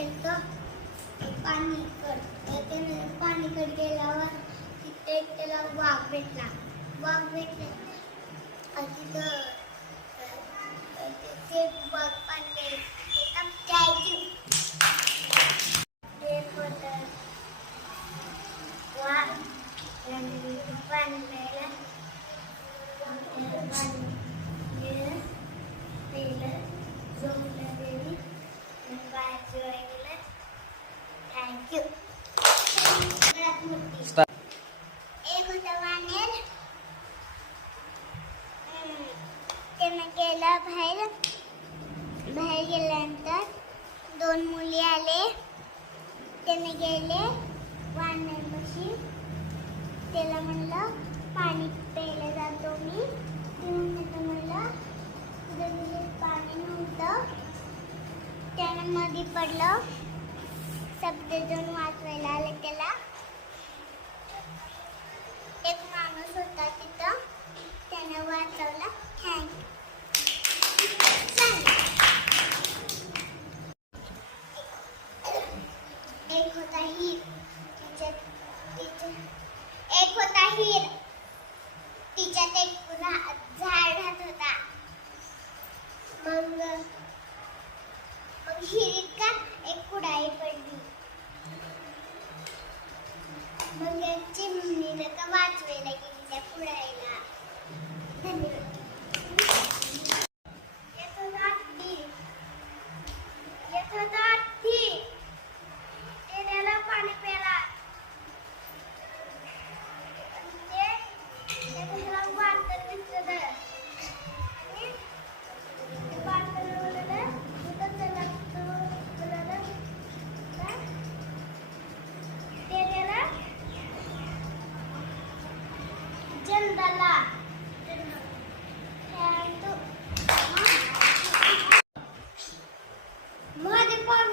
केलं पाणीकडे गेल्यावर तिथे त्याला वाघ भेटला आणि तिथं ते वाघ पाणी थँक्यू. एक होता वानेर. त्यानं गेला बाहेर गेल्यानंतर दोन मुली आले. त्याने गेले वानेरपाशी. त्याला म्हणलं पाणी प्यायला जातो मी. म्हणलं तुझं पाणी नव्हतं. त्यानं मध्ये पडलं. सगळेजण वाचवायला आले त्याला. एक माणूस होता तिथं, त्यानं वाचवला. थँक्यू. एक होता हिर. तिच्यात एक झाड राहत होता. मग हिरीत का एक कुडाई पडली. मग चिमणीनं का वाचवायला गेली त्या कुडाईला. धन्यवाद. येत होता हत्ती. त्याला पाणी प्यायला. त्याला वाटर दिसलं. जंगला मध्ये पण